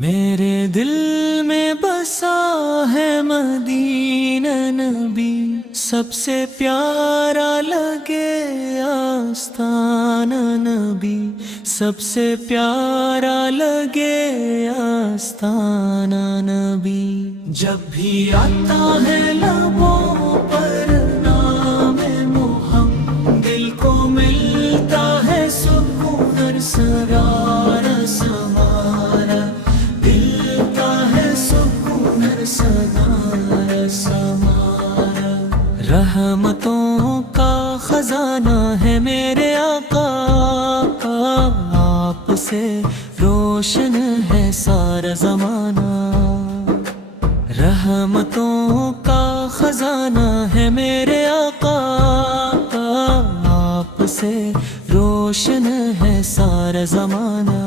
میرے دل میں بسا ہے مدینہ نبی، سب سے پیارا لگے آستانہ نبی، سب سے پیارا لگے آستانہ نبی۔ جب بھی آتا ہے لبوں پر نام محمد، دل کو ملتا ہے سکون سرار سمارا، دل کا ہے سکون سرار سمارا۔ رحمتوں کا خزانہ ہے میرے آقا، آپ سے روشن ہے سارا زمانہ۔ رحمتوں کا خزانہ ہے میرے آقا، آپ سے روشن ہے سارا زمانہ۔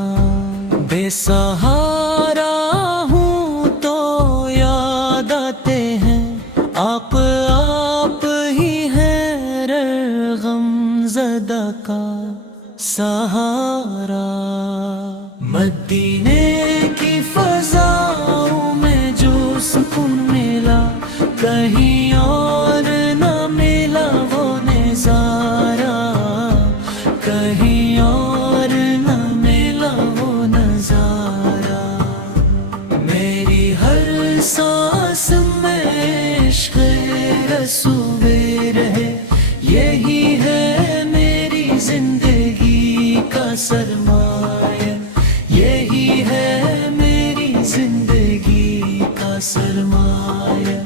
بے سہارا ہوں تو یاد آتے ہیں آپ ہی ہیں، غم زدہ کا سہارا۔ مدینے کی فضاؤں میں جو سکون ملا، کہیں اور نہ ملا وہ نظارہ، کہیں اور نہ ملا وہ نظارہ۔ میری ہر سانس میں عشق رسول رہے، یہی ہے میری زندگی کا سرمایہ، یہی ہے میری زندگی کا سرمایہ۔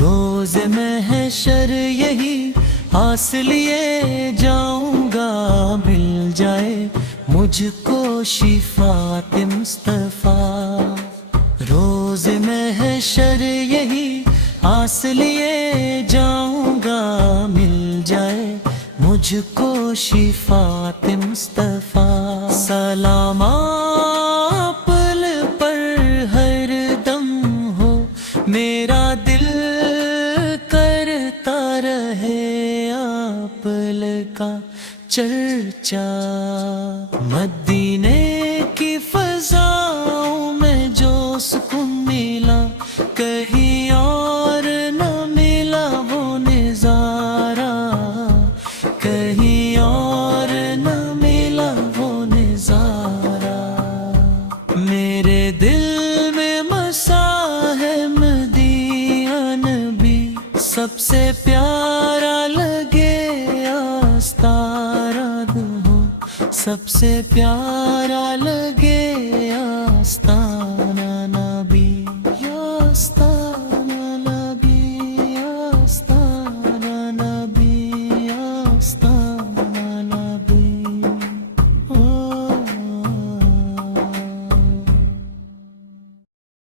روز محشر یہی آس لیے جاؤں گا، مل جائے مجھ کو شفاعت مصطفیٰ۔ روز محشر یہی آس لیے جاؤں گا، مل جائے مجھ کو شفاعت مصطفیٰ۔ سلام آپ پر ہر دم ہو، میرا دل کرتا رہے آپ کا چرچا۔ مدینے کی فضاؤں میں جو سکون ملا، کہیں اور نہ ملا وہ نظارہ، کہیں اور نہ ملا وہ نظارہ۔ میرے دل میں مسا ہے مدینہ نبی، سب سے پیارا لگے آستانہ ہو، سب سے پیارا لگے آستانہ۔